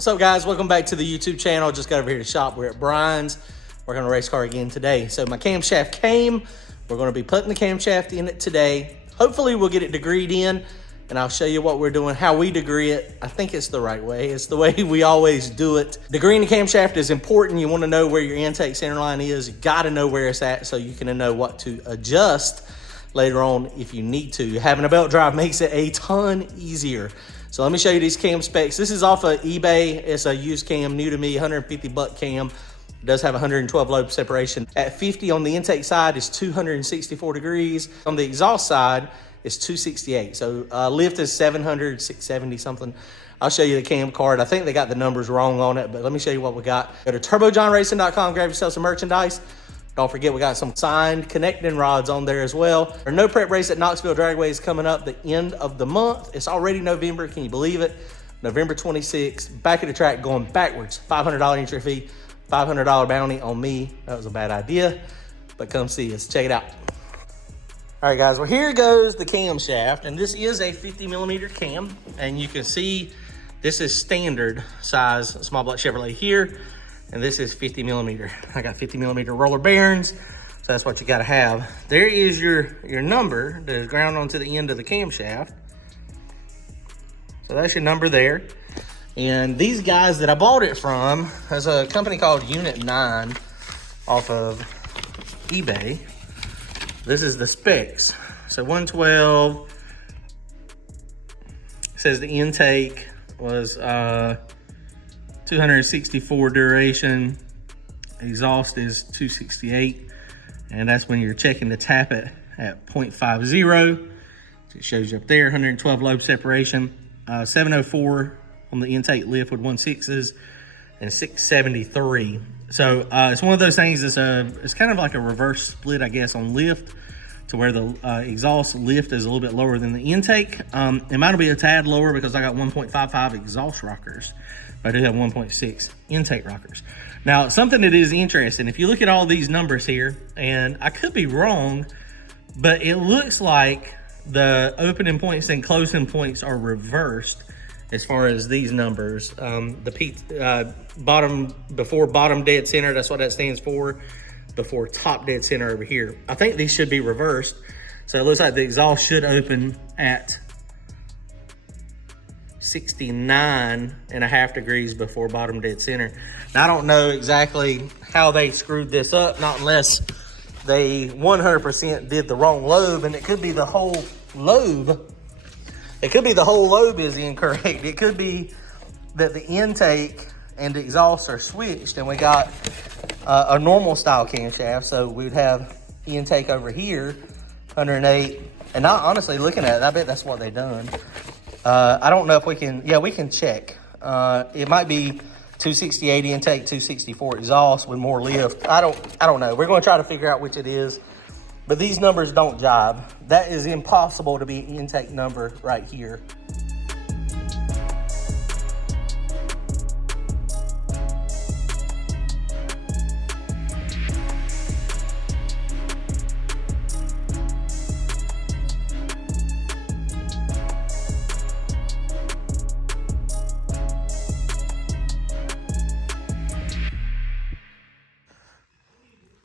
What's up, guys? Welcome back to the YouTube channel. Just got over here to shop. We're at Brian's. We're going to race car again today. So my camshaft came. We're going to be putting the camshaft in it today. Hopefully we'll get it degreed in, and I'll show you what we're doing, how we degree it. I think it's the right way. It's the way we always do it. Degreeing the camshaft is important. You want to know where your intake center line is. You got to know where it's at so you can know what to adjust later on if you need to. Having a belt drive makes it a ton easier. So let me show you these cam specs. This is off of eBay. It's a used cam, new to me, 150 buck cam. It does have 112 lobe separation. At 50 on the intake side is 264 degrees. On the exhaust side is 268. So lift is 700, 670 something. I'll show you the cam card. I think they got the numbers wrong on it, but let me show you what we got. Go to turbojohnracing.com, grab yourself some merchandise. Don't forget, we got some signed connecting rods on there as well. Our no prep race at Knoxville Dragway is coming up the end of the month. It's already November, can you believe it? November 26th, back at the track going backwards. $500 entry fee, $500 bounty on me. That was a bad idea, but come see us, check it out. All right, guys, well, here goes the camshaft, and this is a 50 millimeter cam, and you can see this is standard size small block Chevrolet here. And this is 50 millimeter. I got 50 millimeter roller bearings, so that's what you gotta have. There is your number that is ground onto the end of the camshaft. So that's your number there. And these guys that I bought it from, there's a company called Unit 9 off of eBay. This is the specs. So 112, says the intake was 264 duration, exhaust is 268, and that's when you're checking the tappet at 0.50. It shows you up there, 112 lobe separation, 704 on the intake lift with 1.6s, and 673. So it's one of those things it's kind of like a reverse split, I guess, on lift, to where the exhaust lift is a little bit lower than the intake. It might be a tad lower because I got 1.55 exhaust rockers. I do have 1.6 intake rockers. Now, something that is interesting, if you look at all these numbers here, and I could be wrong, but it looks like the opening points and closing points are reversed as far as these numbers. The bottom, before bottom dead center, that's what that stands for, before top dead center over here. I think these should be reversed. So it looks like the exhaust should open at 69.5 degrees before bottom dead center. Now, I don't know exactly how they screwed this up, not unless they 100% did the wrong lobe, and it could be the whole lobe. It could be the whole lobe is incorrect. It could be that the intake and the exhaust are switched, and we got a normal style camshaft. So we'd have intake over here, 108, and not honestly looking at it, I bet that's what they done. I don't know if we can, yeah, we can check. It might be 268 intake, 264 exhaust with more lift. I don't know. We're going to try to figure out which it is, but these numbers don't jive. That is impossible to be an intake number right here.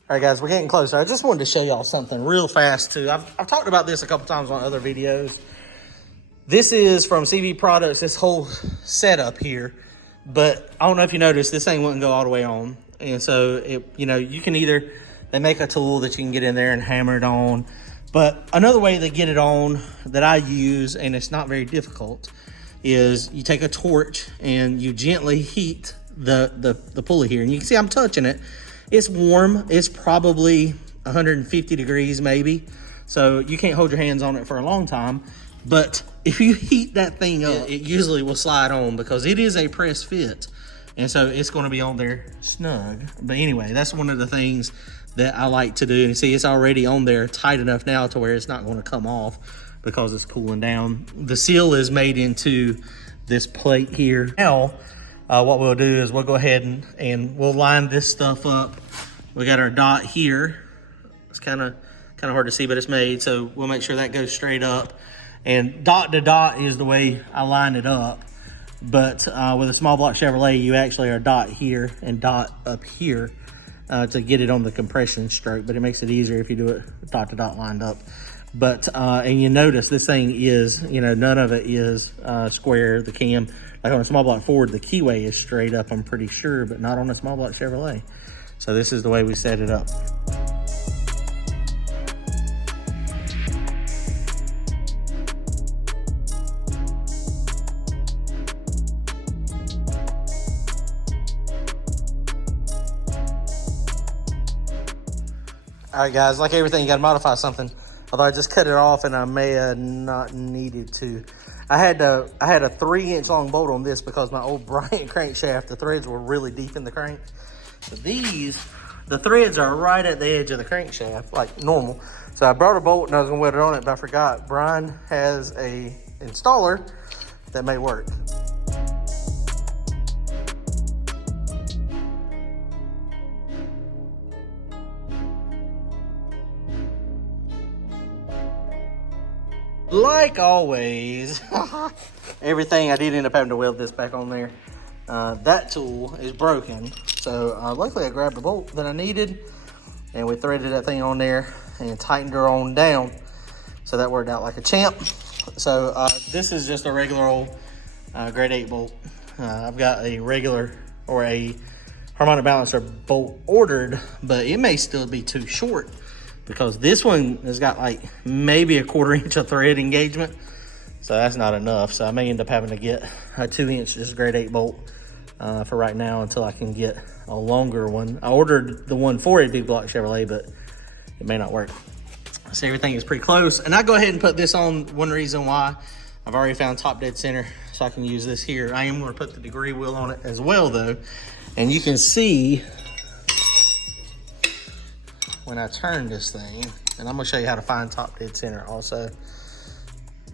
All right, guys, we're getting closer. I just wanted to show y'all something real fast, too. I've talked about this a couple times on other videos. This is from CV Products, this whole setup here. But I don't know if you noticed, this thing wouldn't go all the way on. And so, you can either, they make a tool that you can get in there and hammer it on. But another way to get it on that I use, and it's not very difficult, is you take a torch and you gently heat the pulley here. And you can see I'm touching it. It's warm. It's probably 150 degrees maybe. So you can't hold your hands on it for a long time. But if you heat that thing up, it usually will slide on because it is a press fit. And so it's going to be on there snug. But anyway, that's one of the things that I like to do. And see, it's already on there tight enough now to where it's not going to come off because it's cooling down. The seal is made into this plate here. Now, what we'll do is we'll go ahead and we'll line this stuff up. We got our dot here. It's kind of hard to see, but it's made. So we'll make sure that goes straight up. And dot to dot is the way I line it up. But with a small block Chevrolet, you actually are dot here and dot up here to get it on the compression stroke, but it makes it easier if you do it dot to dot lined up. But, and you notice this thing is, you know, none of it is square. The cam, like on a small block Ford, the keyway is straight up, I'm pretty sure, but not on a small block Chevrolet. So this is the way we set it up. All right, guys, like everything, you got to modify something. Although I just cut it off and I may have not needed to. I had a 3-inch long bolt on this because my old Bryant crankshaft, the threads were really deep in the crank. So these, the threads are right at the edge of the crankshaft, like normal. So I brought a bolt and I was gonna weld it on it, but I forgot. Brian has a installer that may work. Like always, everything I did end up having to weld this back on there. That tool is broken. So luckily I grabbed the bolt that I needed and we threaded that thing on there and tightened her on down. So that worked out like a champ. So this is just a regular old grade 8 bolt. I've got a regular or a harmonic balancer bolt ordered, but it may still be too short, because this one has got like maybe a 1/4 inch of thread engagement. So that's not enough. So I may end up having to get a 2-inch just grade 8 bolt for right now until I can get a longer one. I ordered the one for a big block Chevrolet, but it may not work. So everything is pretty close. And I go ahead and put this on. One reason why, I've already found top dead center, so I can use this here. I am gonna put the degree wheel on it as well though. And you can see when I turn this thing, and I'm gonna show you how to find top dead center also.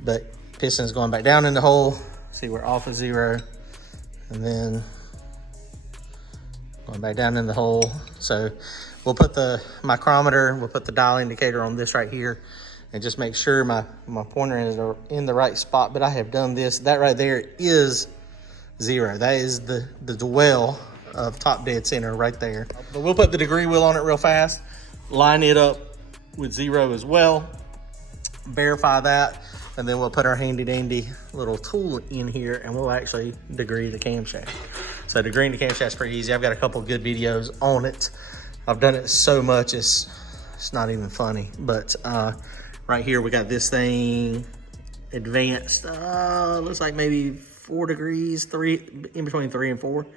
But piston's going back down in the hole. See, we're off of 0. And then going back down in the hole. So we'll put the micrometer, we'll put the dial indicator on this right here and just make sure my pointer is in the right spot. But I have done this. That right there is 0. That is the dwell of top dead center right there. But we'll put the degree wheel on it real fast. Line it up with 0 as well, verify that, and then we'll put our handy dandy little tool in here and we'll actually degree the camshaft. So degreeing the camshaft is pretty easy. I've got a couple good videos on it. I've done it so much it's not even funny. But right here we got this thing advanced, looks like maybe 4 degrees, in between 3 and 4.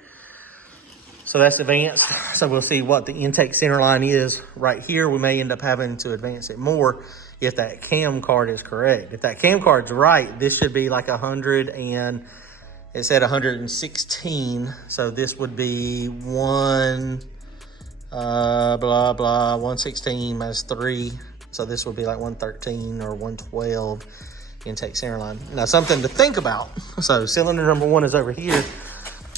So that's advanced. So we'll see what the intake center line is right here. We may end up having to advance it more if that cam card is correct. If that cam card's right, this should be like 100 and it said 116. So this would be 116 minus 3. So this would be like 113 or 112 intake center line. Now something to think about. So cylinder number 1 is over here.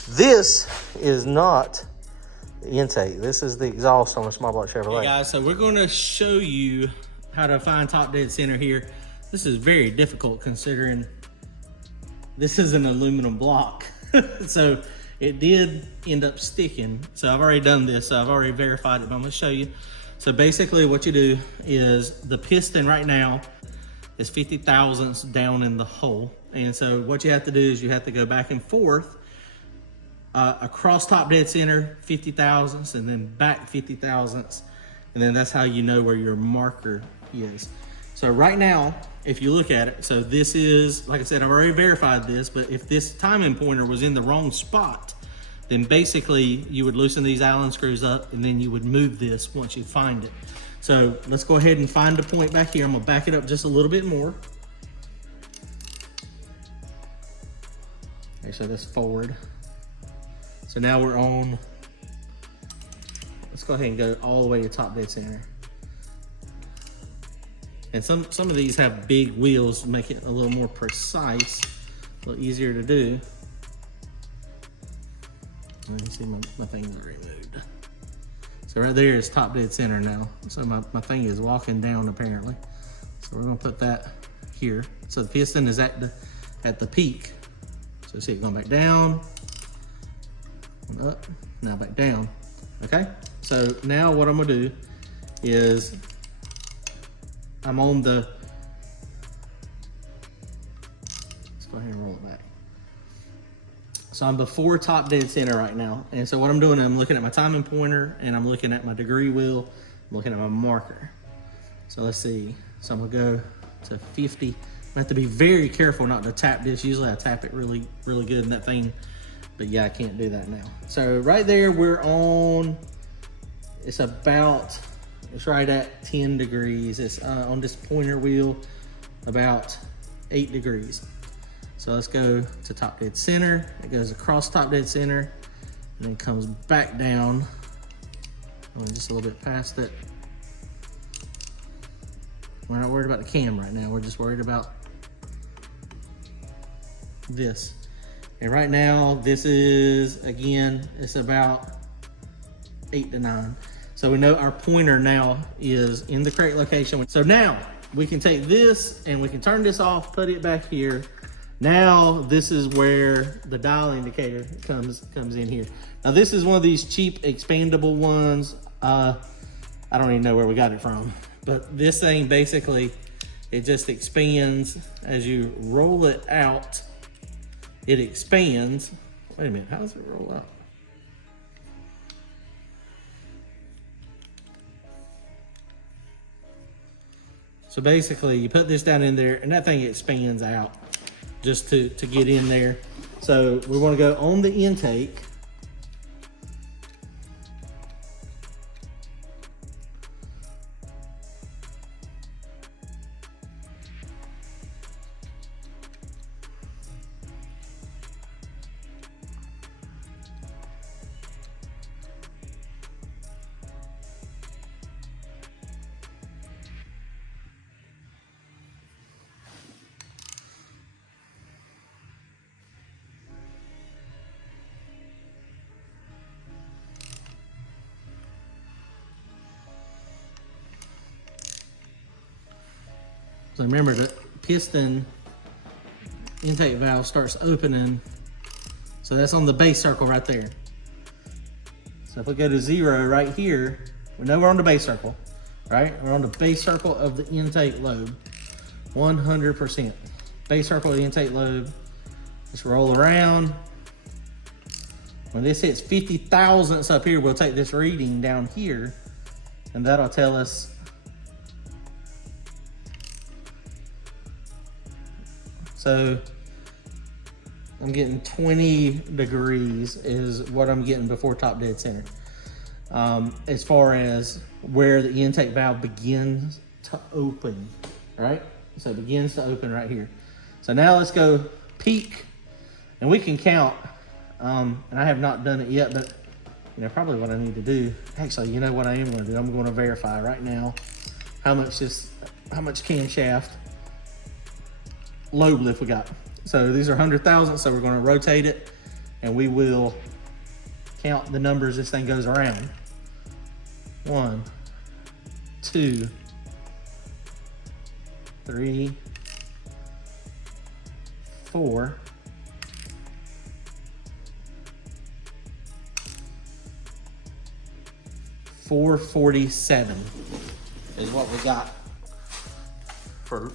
This is not the intake. This is the exhaust on a small block Chevrolet. Hey guys, so we're going to show you how to find top dead center here. This is very difficult considering this is an aluminum block. So it did end up sticking. So I've already done this. So I've already verified it, but I'm going to show you. So basically what you do is the piston right now is 50 thousandths down in the hole. And so what you have to do is you have to go back and forth across top dead center 50 thousandths and then back 50 thousandths, and then that's how you know where your marker is. So right now, if you look at it, so this is, like I said, I've already verified this, but if this timing pointer was in the wrong spot, then basically you would loosen these Allen screws up and then you would move this once you find it. So let's go ahead and find the point back here. I'm gonna back it up just a little bit more. Okay, so this forward. So now we're on, let's go ahead and go all the way to top dead center. And some of these have big wheels to make it a little more precise, a little easier to do. Let me see, my thing's already moved. So right there is top dead center now. So my thing is walking down apparently. So we're gonna put that here. So the piston is at the peak. So see it going back down, and up, now back down. Okay, so now what I'm gonna do is I'm on the, let's go ahead and roll it back. So I'm before top dead center right now. And so what I'm doing, I'm looking at my timing pointer and I'm looking at my degree wheel, I'm looking at my marker. So let's see, so I'm gonna go to 50. I have to be very careful not to tap this. Usually I tap it really good in that thing, but yeah, I can't do that now. So right there, we're on, it's right at 10 degrees. It's on this pointer wheel, about 8 degrees. So let's go to top dead center. It goes across top dead center and then comes back down. Just a little bit past it. We're not worried about the cam right now. We're just worried about this. And right now, this is, again, it's about 8 to 9. So we know our pointer now is in the correct location. So now we can take this and we can turn this off, put it back here. Now this is where the dial indicator comes in here. Now this is one of these cheap expandable ones. I don't even know where we got it from, but this thing basically, it just expands as you roll it out. It expands. Wait a minute, how does it roll out? So basically you put this down in there and that thing expands out just to get in there. So we want to go on the intake. So remember, the piston intake valve starts opening. So that's on the base circle right there. So if we go to 0 right here, we know we're on the base circle, right? We're on the base circle of the intake lobe, 100%. Base circle of the intake lobe. Just roll around. When this hits 50 thousandths up here, we'll take this reading down here, and that'll tell us so I'm getting 20 degrees is what I'm getting before top dead center. As far as where the intake valve begins to open, right? So it begins to open right here. So now let's go peak, and we can count. And I have not done it yet, but you know, probably what I need to do, actually, you know what I am gonna do? I'm gonna verify right now how much camshaft lobe lift we got. So these are 100 thousandths, so we're gonna rotate it and we will count the numbers this thing goes around. 1, 2, 3, 4, 447 is what we got for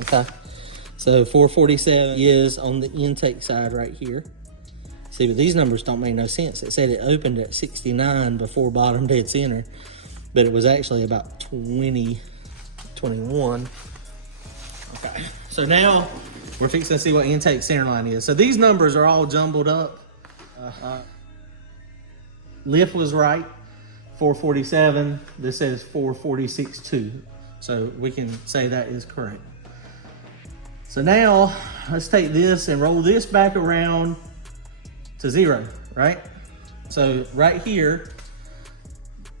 okay. So 447 is on the intake side right here. See, but these numbers don't make no sense. It said it opened at 69 before bottom dead center, but it was actually about 20, 21. Okay, so now we're fixing to see what intake center line is. So these numbers are all jumbled up. Lift was right, 447. This says 446.2. So we can say that is correct. So now let's take this and roll this back around to 0, right? So right here,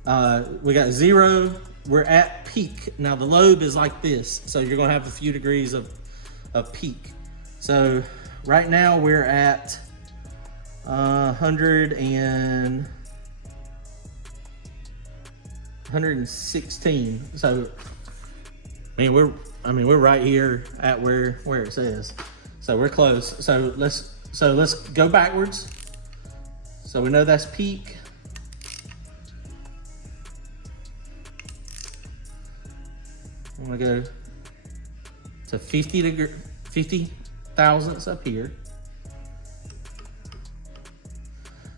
we got 0. We're at peak. Now the lobe is like this, so you're gonna have a few degrees of peak. So right now we're at 100 and 116. So we're right here at where it says. So we're close. So let's go backwards. So we know that's peak. I'm gonna go to 50 thousandths up here.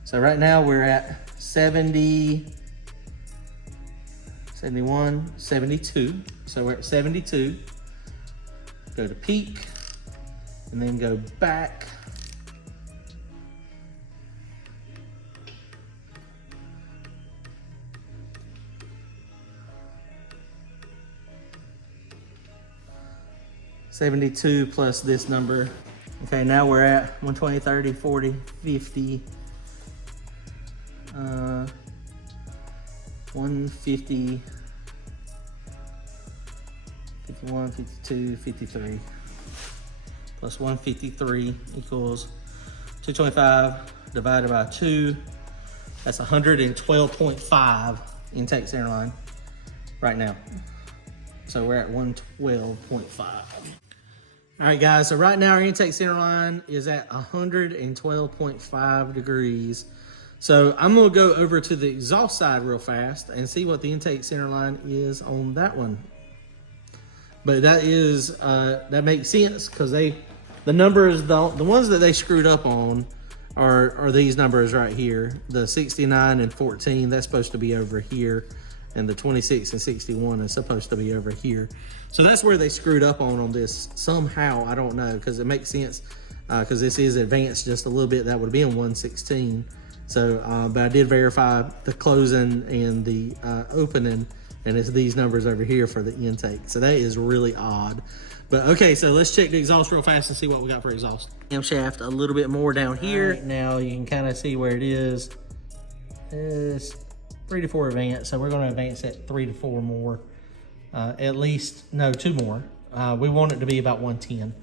So right now we're at 70, 71, 72. So we're at 72. Go to peak and then go back. $72 plus this number. Okay, now we're at 120, 30, 40, 50, 150, 51, 52, 53. Plus 153 equals 225 divided by 2. That's 112.5 intake centerline right now. So we're at 112.5. All right, guys, so right now our intake center line is at 112.5 degrees. So I'm gonna go over to the exhaust side real fast and see what the intake center line is on that one. But that is, that makes sense because the numbers, the ones that they screwed up on are these numbers right here. The 69 and 14, that's supposed to be over here. And the 26 and 61 is supposed to be over here. So that's where they screwed up on this somehow. I don't know, because it makes sense because this is advanced just a little bit. That would have been 116. So, but I did verify the closing and the opening, and it's these numbers over here for the intake. So that is really odd. But okay, so let's check the exhaust real fast and see what we got for exhaust. Camshaft a little bit more down here. Right, now you can kind of see where it is. It's 3 to 4 advance, so we're going to advance it 3 to 4 more, at least, no, 2 more. We want it to be about 110.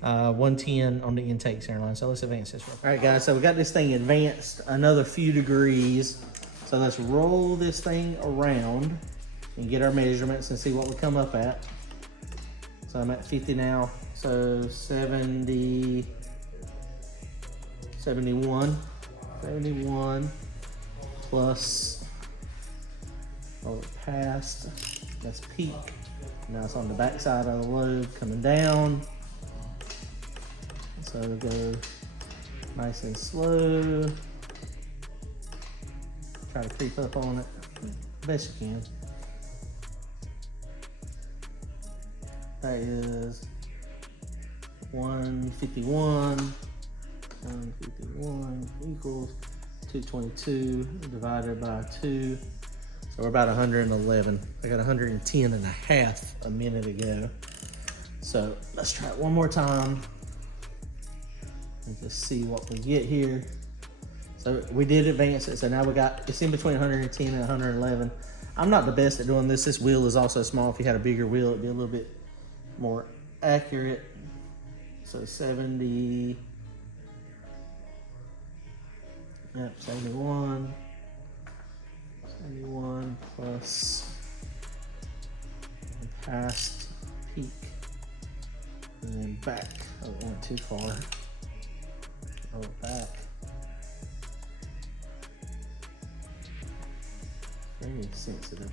110 on the intake center line, so let's advance this real quick. All right, guys, so we got this thing advanced another few degrees. So let's roll this thing around and get our measurements and see what we come up at. So I'm at 50 now, so 70, 71 plus, roll it past, that's peak. Now it's on the back side of the load coming down. So go nice and slow. Try to creep up on it best you can. That is 151. 151 equals 222 divided by 2. So we're about 111. I got 110 and a half a minute ago. So let's try it one more time and just see what we get here. So we did advance it. So now it's in between 110 and 111. I'm not the best at doing this. This wheel is also small. If you had a bigger wheel, it'd be a little bit more accurate. So 70, yep, 71 plus past peak and then back. Oh, it went too far. Roll it back. Very sensitive.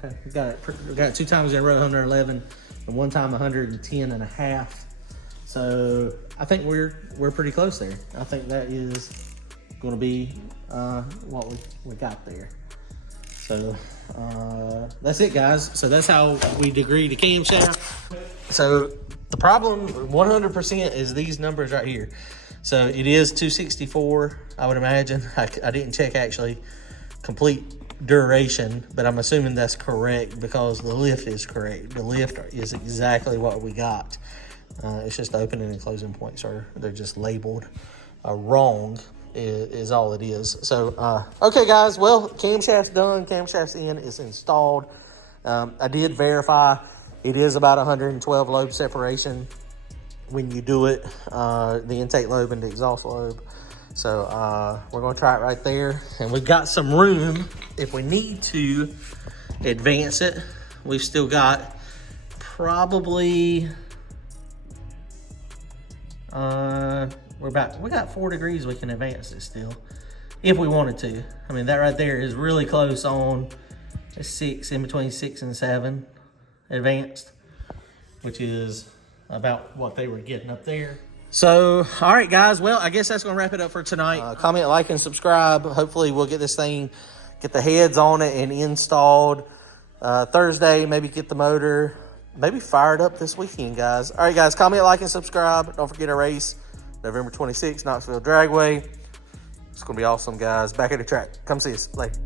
Okay, we got it 2 times in a row, 111, and 1 time 110 and a half. So I think we're pretty close there. I think that is going to be what we got there. So that's it, guys. So that's how we degree the camshaft. So the problem 100% is these numbers right here. So it is 264, I would imagine. I didn't check actually complete duration, but I'm assuming that's correct because the lift is correct. The lift is exactly what we got. It's just the opening and closing points they're just labeled wrong is all it is. So okay, guys, well, camshaft's done, camshaft's in, it's installed. I did verify It is about 112 lobe separation when you do it, the intake lobe and the exhaust lobe. So we're gonna try it right there. And we've got some room if we need to advance it. We've still got probably, we got 4 degrees we can advance it still, if we wanted to. I mean, that right there is really close on a 6, in between 6 and 7 advanced, which is about what they were getting up there. So, all right, guys. Well, I guess that's going to wrap it up for tonight. Comment, like, and subscribe. Hopefully, we'll get this thing, get the heads on it and installed Thursday. Maybe get the motor, maybe fired up this weekend, guys. All right, guys. Comment, like, and subscribe. Don't forget our race, November 26th, Knoxville Dragway. It's going to be awesome, guys. Back at the track. Come see us. Later.